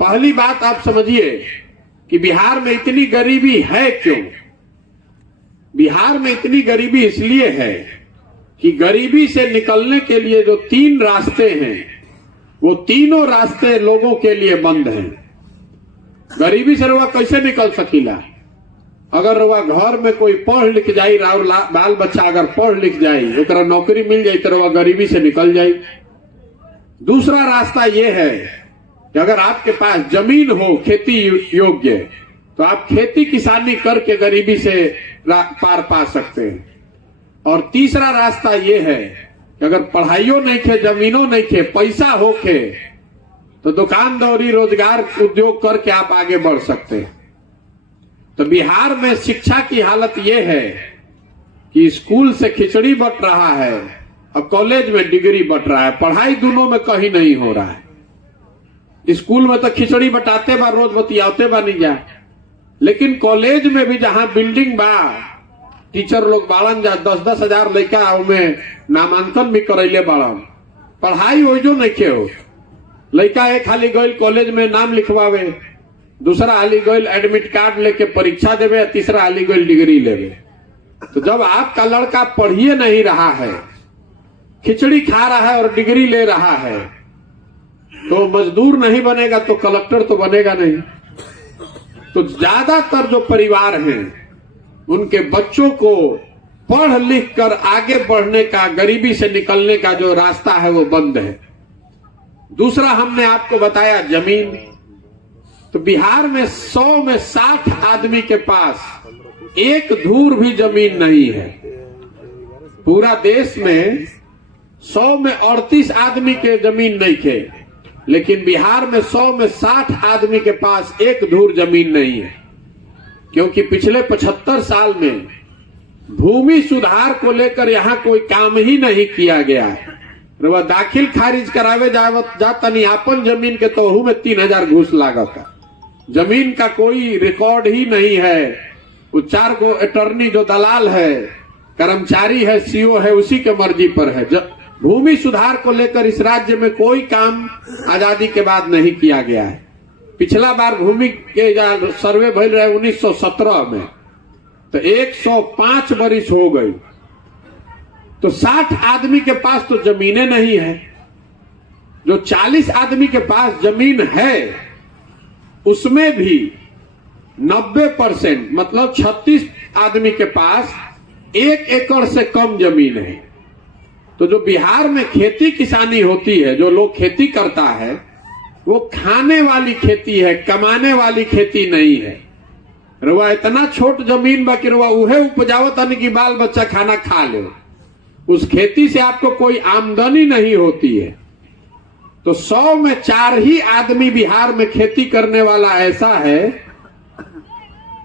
पहली बात आप समझिए कि बिहार में इतनी गरीबी है क्यों। बिहार में इतनी गरीबी इसलिए है कि गरीबी से निकलने के लिए जो 3 रास्ते हैं वो तीनों रास्ते लोगों के लिए बंद हैं। गरीबी से रउआ कैसे निकल सकीला? अगर रउआ घर में कोई पढ़ लिख जाई, और बाल बच्चा अगर पढ़ लिख जाई, ओकरा नौकरी मिल जाई तो रउआ गरीबी से निकल जाई। दूसरा रास्ता ये है कि अगर आपके पास जमीन हो खेती योग्य तो आप खेती किसानी करके गरीबी से पार पा सकते हैं। और तीसरा रास्ता ये है कि अगर पढ़ाइयों नहीं खे, जमीनों नहीं खे, पैसा होके तो दुकानदारी रोजगार उद्योग करके आप आगे बढ़ सकते हैं। तो बिहार में शिक्षा की हालत यह है कि स्कूल से खिचड़ी बट रहा है और कॉलेज में डिग्री बट रहा है। पढ़ाई दोनों में कहीं नहीं हो रहा है। स्कूल में तो खिचड़ी बटाते बा, रोज बतियाते बा नहीं जा, लेकिन कॉलेज में भी जहां बिल्डिंग बा, टीचर लोग बाड़न जा 10-10 हजार लड़का उनमें नामांकन भी करैले बाड़न। पढ़ाई हो जो नहीं खे हो। लड़का एक हाली गईल कॉलेज में नाम लिखवावे, दूसरा हाली गईल एडमिट कार्ड लेके परीक्षा देवे, तीसरा हाली गईल डिग्री लेवे। तो जब आपका लड़का पढ़िए नहीं रहा है, खिचड़ी खा रहा है और डिग्री ले रहा है, तो मजदूर नहीं बनेगा तो कलेक्टर तो बनेगा नहीं। तो ज्यादातर जो परिवार हैं उनके बच्चों को पढ़ लिख कर आगे बढ़ने का, गरीबी से निकलने का जो रास्ता है वो बंद है। दूसरा हमने आपको बताया जमीन। तो बिहार में 100 में 60 आदमी के पास एक धूर भी जमीन नहीं है। पूरा देश में 100 में 38 आदमी के जमीन नहीं थे, लेकिन बिहार में 100 में 60 आदमी के पास एक धूर जमीन नहीं है। क्योंकि पिछले 75 साल में भूमि सुधार को लेकर यहाँ कोई काम ही नहीं किया गया है। वह दाखिल खारिज करावे जाता नहीं आपन जमीन के, तो में 3000 घूस लागत है। जमीन का कोई रिकॉर्ड ही नहीं है। वो 4 गो अटर्नी जो दलाल है, कर्मचारी है, सीओ है, उसी के मर्जी पर है। भूमि सुधार को लेकर इस राज्य में कोई काम आजादी के बाद नहीं किया गया है। पिछला बार भूमि के सर्वे भइल रहे 1917 में, तो 105 बरिस हो गई। तो 60 आदमी के पास तो जमीनें नहीं है। जो 40 आदमी के पास जमीन है उसमें भी 90% मतलब 36 आदमी के पास 1 एकड़ से कम जमीन है। तो जो बिहार में खेती किसानी होती है, जो लोग खेती करता है, वो खाने वाली खेती है, कमाने वाली खेती नहीं है। रुआ इतना छोट जमीन बा कि रुआ उहे उपजावत नहीं कि बाल बच्चा खाना खा ले। उस खेती से आपको कोई आमदनी नहीं होती है। तो 100 में 4 ही आदमी बिहार में खेती करने वाला ऐसा है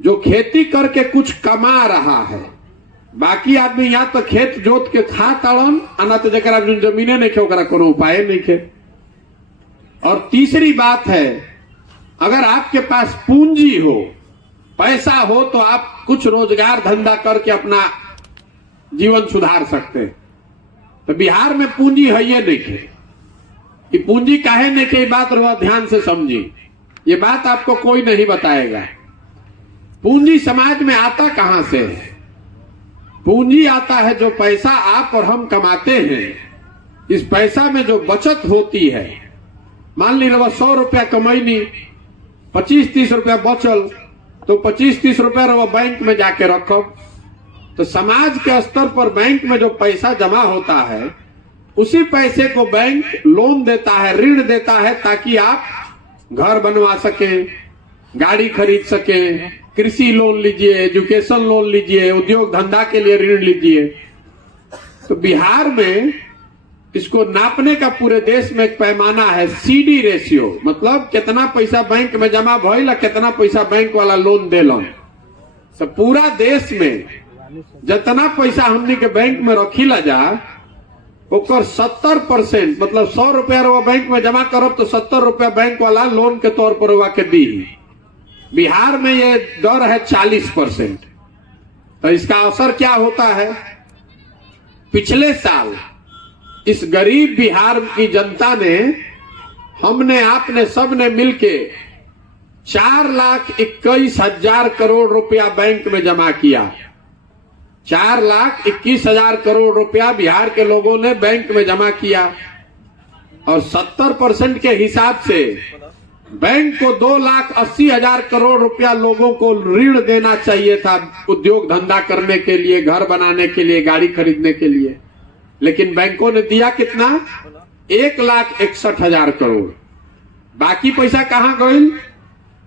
जो खेती करके कुछ कमा रहा है। बाकी आदमी या तो खेत जोत के खा तड़न, ना तो जरा जमीने नहीं खे ओकरा कोनो उपाय नहीं खे। और तीसरी बात है, अगर आपके पास पूंजी हो, पैसा हो, तो आप कुछ रोजगार धंधा करके अपना जीवन सुधार सकते हैं। तो बिहार में पूंजी है ये नहीं खे। कि पूंजी काहे नहीं खे, बात रहो ध्यान से समझी। ये बात आपको कोई नहीं बताएगा। पूंजी समाज में आता कहां से है? पूंजी आता है जो पैसा आप और हम कमाते हैं, इस पैसा में जो बचत होती है। मान ली 100 रुपया कमैनी, 25-30 रुपया बचल, तो 25-30 रुपया रहो बैंक में जाके रखो। तो समाज के स्तर पर बैंक में जो पैसा जमा होता है, उसी पैसे को बैंक लोन देता है, ऋण देता है, ताकि आप घर बनवा सकें, गाड़ी खरीद सकें, कृषि लोन लीजिए, एजुकेशन लोन लीजिए, उद्योग धंधा के लिए ऋण लीजिए। तो बिहार में इसको नापने का पूरे देश में एक पैमाना है, CD रेशियो, मतलब कितना पैसा बैंक में जमा भइल, कितना पैसा बैंक वाला लोन देलन। तो पूरा देश में जितना पैसा हमने के बैंक में रखीला जा, ओकर 70% मतलब 100 रुपया रवा बैंक में जमा करब तो 70 रुपया बैंक वाला लोन के तौर पर रवा के दी। बिहार में ये दर है 40%। तो इसका असर क्या होता है? पिछले साल इस गरीब बिहार की जनता ने हमने आपने सबने मिलके 4,21,000 करोड़ रुपया बैंक में जमा किया। 4,21,000 करोड़ रुपया बिहार के लोगों ने बैंक में जमा किया और 70% के हिसाब से बैंक को 2,80,000 करोड़ रुपया लोगों को ऋण देना चाहिए था, उद्योग धंधा करने के लिए, घर बनाने के लिए, गाड़ी खरीदने के लिए। लेकिन बैंकों ने दिया कितना? 1,61,000 करोड़। बाकी पैसा कहां गई?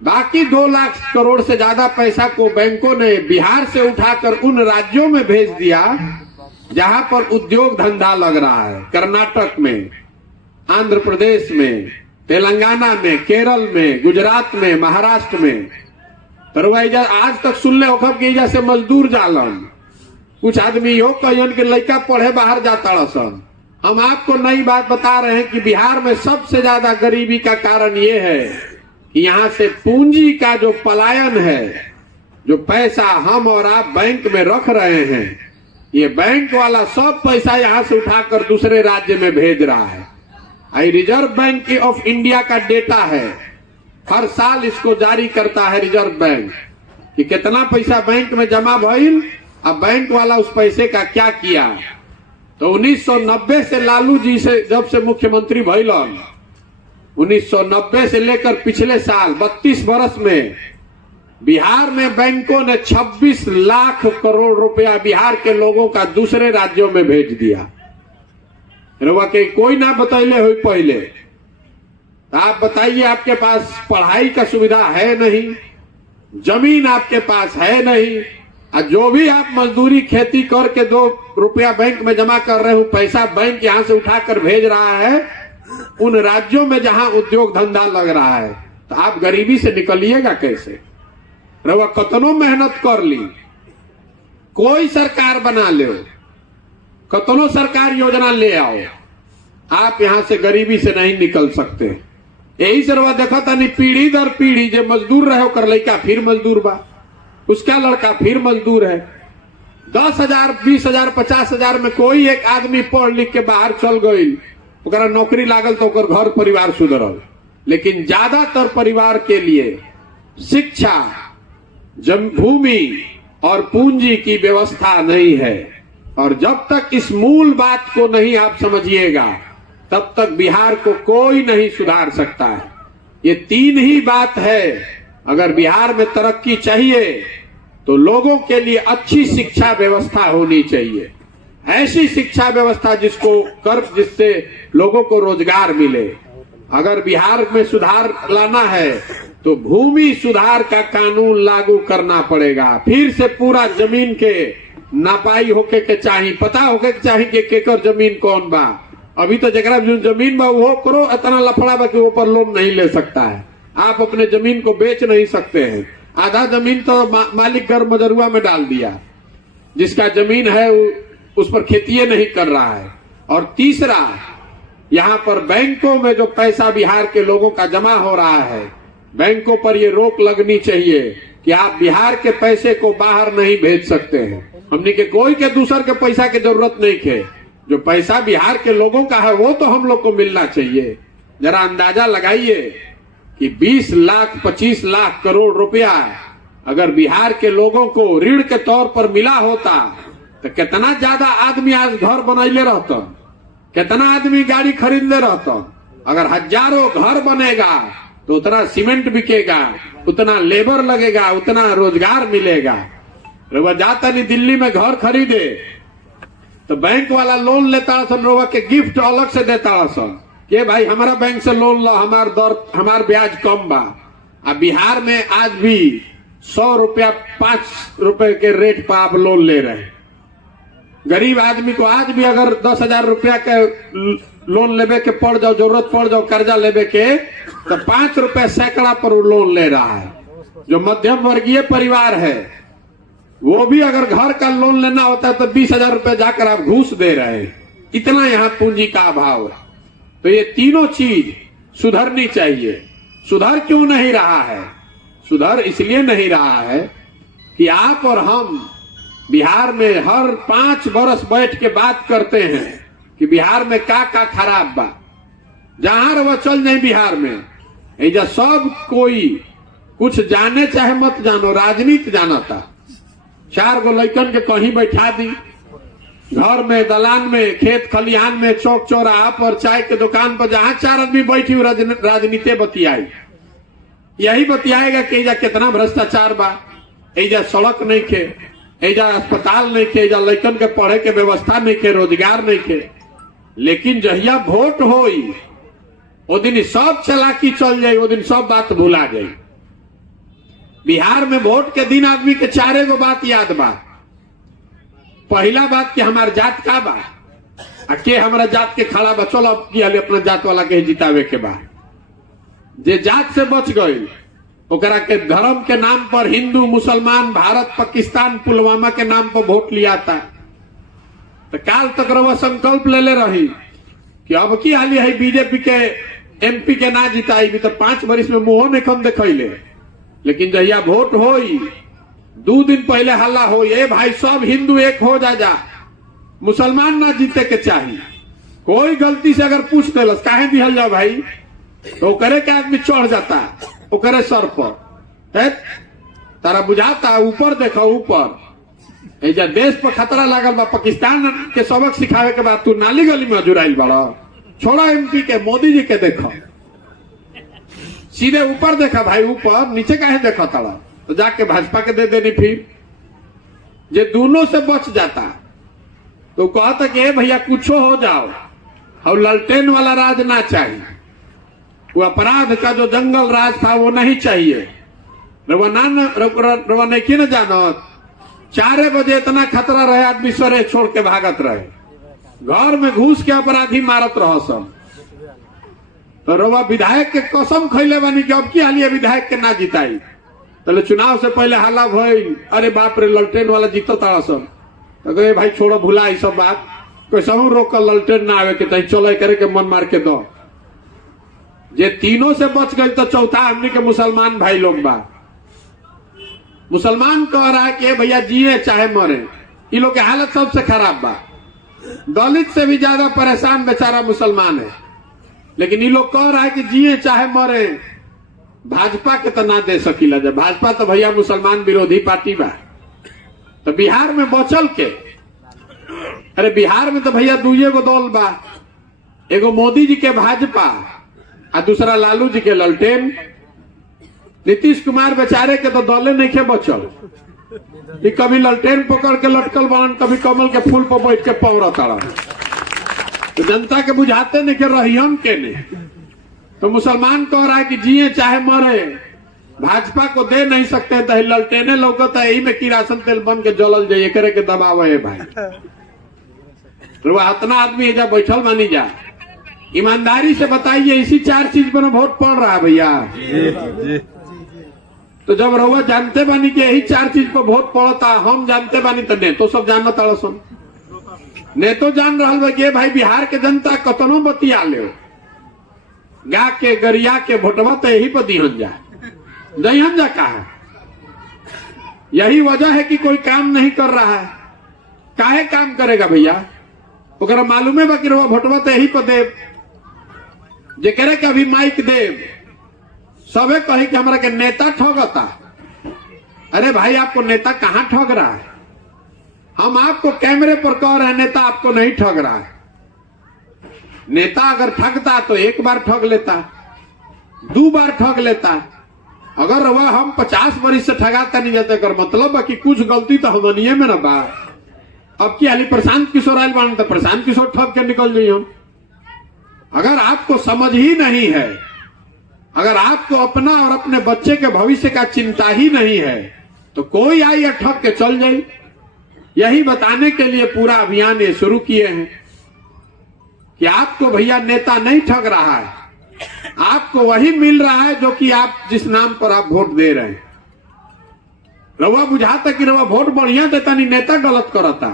बाकी 2 लाख करोड़ से ज्यादा पैसा को बैंकों ने बिहार से उठाकर उन राज्यों में भेज दिया जहां पर उद्योग धंधा लग रहा है। कर्नाटक में, आंध्र प्रदेश में, तेलंगाना में, केरल में, गुजरात में, महाराष्ट्र में। पर आज तक सुनले होखब कि एजा से मजदूर जालन। कुछ आदमी हो कहन के लड़का पढ़े बाहर जाता रसन। हम आपको नई बात बता रहे हैं कि बिहार में सबसे ज्यादा गरीबी का कारण ये है कि यहाँ से पूंजी का जो पलायन है, जो पैसा हम और आप बैंक में रख रहे हैं, ये बैंक वाला सब पैसा यहाँ से उठाकर दूसरे राज्य में भेज रहा है। रिजर्व बैंक ऑफ इंडिया का डेटा है, हर साल इसको जारी करता है रिजर्व बैंक कि कितना पैसा बैंक में जमा भइल, अब बैंक वाला उस पैसे का क्या किया। तो 1990 से लालू जी से जब से मुख्यमंत्री भइलन, 1990 से लेकर पिछले साल 32 वर्ष में बिहार में बैंकों ने 26 लाख करोड़ रुपया बिहार के लोगों का दूसरे राज्यों में भेज दिया। के कोई ना बतैले हुई पहले। आप बताइए, आपके पास पढ़ाई का सुविधा है नहीं, जमीन आपके पास है नहीं, और जो भी आप मजदूरी खेती करके 2 रुपया बैंक में जमा कर रहे हो, पैसा बैंक यहां से उठाकर भेज रहा है उन राज्यों में जहां उद्योग धंधा लग रहा है। तो आप गरीबी से निकलिएगा कैसे? रवा कतनो मेहनत कर ली, कोई सरकार बना ले, कतनो सरकार योजना ले आओ, आप यहां से गरीबी से नहीं निकल सकते। यही से रवा देखा था नहीं, पीढ़ी दर पीढ़ी जो मजदूर रहे कर लड़का फिर मजदूर बा, उसका लड़का फिर मजदूर है। 10,000, 20,000, 50,000 में कोई एक आदमी पढ़ लिख के बाहर चल गई, ओकरा नौकरी लागल तो ओकर घर परिवार सुधरल। लेकिन ज्यादातर परिवार के लिए शिक्षा, भूमि और पूंजी की व्यवस्था नहीं है। और जब तक इस मूल बात को नहीं आप समझिएगा, तब तक बिहार को कोई नहीं सुधार सकता है। ये 3 ही बात है। अगर बिहार में तरक्की चाहिए तो लोगों के लिए अच्छी शिक्षा व्यवस्था होनी चाहिए, ऐसी शिक्षा व्यवस्था जिससे लोगों को रोजगार मिले। अगर बिहार में सुधार लाना है तो भूमि सुधार का कानून लागू करना पड़ेगा। फिर से पूरा जमीन के नापाई होके के चाहिए, पता होके के चाहिए कि केकर जमीन कौन बा। अभी तो जगह जमीन बा वो करो, इतना लफड़ा बा कि वो पर लोन नहीं ले सकता है। आप अपने जमीन को बेच नहीं सकते हैं। आधा जमीन तो मालिक घर मजरुआ में डाल दिया, जिसका जमीन है उस पर खेती नहीं कर रहा है। और तीसरा, यहाँ पर बैंकों में जो पैसा बिहार के लोगों का जमा हो रहा है, बैंकों पर ये रोक लगनी चाहिए कि आप बिहार के पैसे को बाहर नहीं भेज सकते हैं। हमने के कोई के दूसर के पैसा की जरूरत नहीं है। जो पैसा बिहार के लोगों का है वो तो हम लोग को मिलना चाहिए। जरा अंदाजा लगाइए कि 20 लाख 25 लाख करोड़ रुपया अगर बिहार के लोगों को ऋण के तौर पर मिला होता तो कितना ज्यादा आदमी आज घर बनैले रहता, कितना आदमी गाड़ी खरीदले रहता। अगर हजारों घर बनेगा तो उतना सीमेंट बिकेगा, उतना लेबर लगेगा, उतना रोजगार मिलेगा। रोवा जाता नहीं दिल्ली में घर खरीदे तो बैंक वाला लोन लेता सन, रोवा के गिफ्ट अलग से देता सन कि भाई हमारा बैंक से लोन लो, हमार ब्याज कम बा। अब बिहार में आज भी 100 रुपया 5 रुपए के रेट पर आप लोन ले रहे हैं। गरीब आदमी को आज भी अगर 10,000 रुपया के लोन लेवे के पड़ जाओ, जरूरत पड़ जाओ कर्जा लेवे के, तो 5 रुपए सैकड़ा पर वो लोन ले रहा है। जो मध्यम वर्गीय परिवार है वो भी अगर घर का लोन लेना होता है तो 20,000 रुपए जाकर आप घूस दे रहे हैं। इतना यहाँ पूंजी का अभाव है। तो ये तीनों चीज सुधरनी चाहिए। सुधर क्यों नहीं रहा है? सुधर इसलिए नहीं रहा है कि आप और हम बिहार में हर 5 वर्ष बैठ के बात करते हैं कि बिहार में क्या खराब बा। जहां रवा चल जाए बिहार में, ऐजा सब कोई कुछ जाने चाहे मत जानो, राजनीति जाना था। 4 गो लड़कन के कहीं बैठा दी, घर में, दलान में, खेत खलिहान में, चौक चौराहा पर, चाय के दुकान पर, जहां 4 आदमी बैठी राजनीति बतियाई। यही बतियाएगा कि एजा कितना भ्रष्टाचार बा, एजा सड़क नहीं खे, एजा अस्पताल नहीं खे, एजा लड़कन के पढ़े के व्यवस्था नहीं खे, रोजगार नहीं खे। लेकिन जहिया वोट होई वो दिन सब चलाकी चल जाये, वो दिन सब बात भुला जाये। बिहार में वोट के दिन आदमी के 4 गो बात याद बा। पहला बात कि हमार जात का बा, आ के हमारा जात के खड़ा बा, चलो अब की अपना जात वाला के जितावे के बा। जे जात से बच गई ओकरा के धर्म के नाम पर हिंदू मुसलमान, भारत पाकिस्तान, पुलवामा के नाम पर वोट लिया था। तो काल तक रवा संकल्प ले रही कि अब की हाली है बीजेपी के एमपी के ना जिताई भी, तो 5 वर्ष में मुंह में कम देखले। लेकिन जहिया वोट होई 2 दिन पहले हल्ला हो, ये भाई सब हिंदू एक हो जा, मुसलमान ना जीते के चाहिए। कोई गलती से अगर पूछ दिलस काहे दिहल जाओ भाई, तो करे के आदमी चढ़ जाता ओकरे सर पर। है तारा बुझाता, ऊपर देखो ऊपर, एजा देश पर खतरा लागल बा, पाकिस्तान के सबक सिखावे के बाद तू नाली गली में जुड़ाइल बड़ा। छोड़ा एमपी के, मोदी जी के देखो, सीधे ऊपर देखा भाई, ऊपर नीचे काहे देखा तारा। तो जाके भाजपा के दे देनी। फिर जे दोनों से बच जाता तो कहता कि भैया कुछो हो जाओ, और ललटेन वाला राज ना चाहिए, वो अपराध का जो जंगल राज था वो नहीं चाहिए। रवा नहीं न जानो, 4 बजे इतना खतरा रहे, आदमी सरे छोड़ के भागत रहे, घर में घुस के अपराधी मारत रहो सब। तो रवा विधायक के कसम खैले बानी कि अब की हालिया विधायक के ना जिताई। तो चुनाव से पहले हल्ला भइल, अरे बाप रे ललटेन वाला जीतो तारा सब। तो कहे भाई छोड़ो, भुला ई सब बात, कोई समूह रोक ललटेन ना आवे के तही चलो करे के मन मार के दो। जे तीनों से बच गए तो चौथा हमने के मुसलमान भाई लोग बा। मुसलमान कह रहा है कि भैया जिए चाहे मरे, इन लोग की हालत सबसे खराब बा। दलित से भी ज्यादा परेशान बेचारा मुसलमान है, लेकिन ये लोग कह रहा है कि जिए चाहे मरे। भाजपा के तो ना दे सकीला, जब भाजपा तो भैया मुसलमान विरोधी पार्टी बा। तो बिहार में बचल के, अरे बिहार में तो भैया 2 गो दल बा, एगो मोदी जी के भाजपा और दूसरा लालू जी के ललटेन। नीतीश कुमार बेचारे के तो दले नहीं के बचल, कि कभी ललटेन पकड़ के लटकल बनन, कभी कमल के फूल पर बैठ के पौरा तड़ा। तो जनता के बुझाते नहीं के रहियन के ने। तो मुसलमान कह रहा है कि जिए चाहे मरे, भाजपा को दे नहीं सकते, तो ललटेने लौकता है, यही में किरासन तेल बन के जलल जाइए करे के दबाव है भाई। तो इतना आदमी एजा बैठल मानी जा, ईमानदारी से बताइए इसी 4 चीज पर वोट पड़ रहा है भैया। तो जब रउआ जानते बानी कि यही 4 चीज पर वोट पड़ता, हम जानते बानी, तो नेतो सब जानना ताड़ा सुन। नेतो जान रहा बा कि भाई बिहार के जनता कतनो बतिया ले, गा के गरिया के वोटवा तो यही पर दिहन जा, दहन जा कहा। यही वजह है कि कोई काम नहीं कर रहा है। काहे काम करेगा भैया, ओकरा मालूम है कि रउआ वोटवा तो यही पर देव, जे करे कि अभी माइक देव, सबे कहे कि हमारा के नेता ठगता। अरे भाई आपको नेता कहां ठग रहा है? हम आपको कैमरे पर कह रहे हैं नेता आपको नहीं ठग रहा है। नेता अगर ठगता तो 1 बार ठग लेता, 2 बार ठग लेता। अगर वह हम 50 वर्ष से ठगाता नहीं जाते, अगर मतलब कि कुछ गलती तो हमनिए में ना बा। अब की हाली प्रशांत किशोर आयल बान, तो प्रशांत किशोर ठग के निकल जाइए हम। अगर आपको समझ ही नहीं है, अगर आपको अपना और अपने बच्चे के भविष्य का चिंता ही नहीं है, तो कोई आई ठग के चल जाए। यही बताने के लिए पूरा अभियान ये शुरू किए हैं कि आपको भैया नेता नहीं ठग रहा है, आपको वही मिल रहा है जो कि आप जिस नाम पर आप वोट दे रहे हैं। रवा बुझाता कि रवा वोट बढ़िया देता नहीं, नेता गलत करता।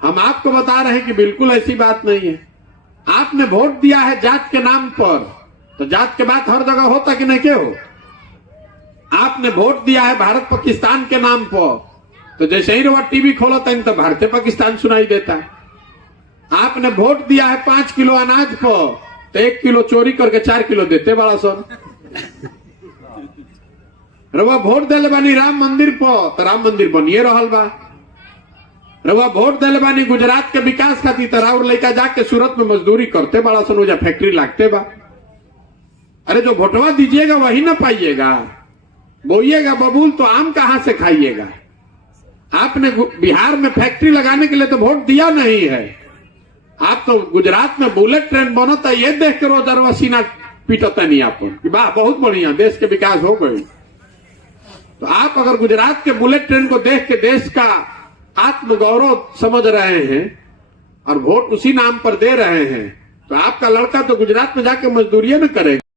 हम आपको बता रहे हैं कि बिल्कुल ऐसी बात नहीं है। आपने वोट दिया है जात के नाम पर, तो जात के बात हर जगह होता कि नहीं के हो। आपने वोट दिया है भारत पाकिस्तान के नाम पर, तो जैसे ही रवा टीवी खोलता है तो भारतीय पाकिस्तान सुनाई देता है। आपने वोट दिया है 5 किलो अनाज पर, तो 1 किलो चोरी करके 4 किलो देते बड़ा सन। रउआ वोट देले बानी राम मंदिर पर, तो राम मंदिर बनिए रहल बा। रउआ वोट देले बानी गुजरात के विकास खातिर, तो राउर लड़का जाके सूरत में मजदूरी करते बड़ा सन, वजह फैक्ट्री लागते बा। अरे जो वोटवा दीजिएगा वही ना पाइएगा, बोइएगा बबूल तो आम कहां से खाइएगा। आपने बिहार में फैक्ट्री लगाने के लिए तो वोट दिया नहीं है, आप तो गुजरात में बुलेट ट्रेन बनता ये देख के रोज अरवा सीना पीटता नहीं आपको कि वाह बहुत बढ़िया देश के विकास हो गई। तो आप अगर गुजरात के बुलेट ट्रेन को देख के देश का आत्मगौरव समझ रहे हैं और वोट उसी नाम पर दे रहे हैं, तो आपका लड़का तो गुजरात में जाके मजदूरी न करेगा।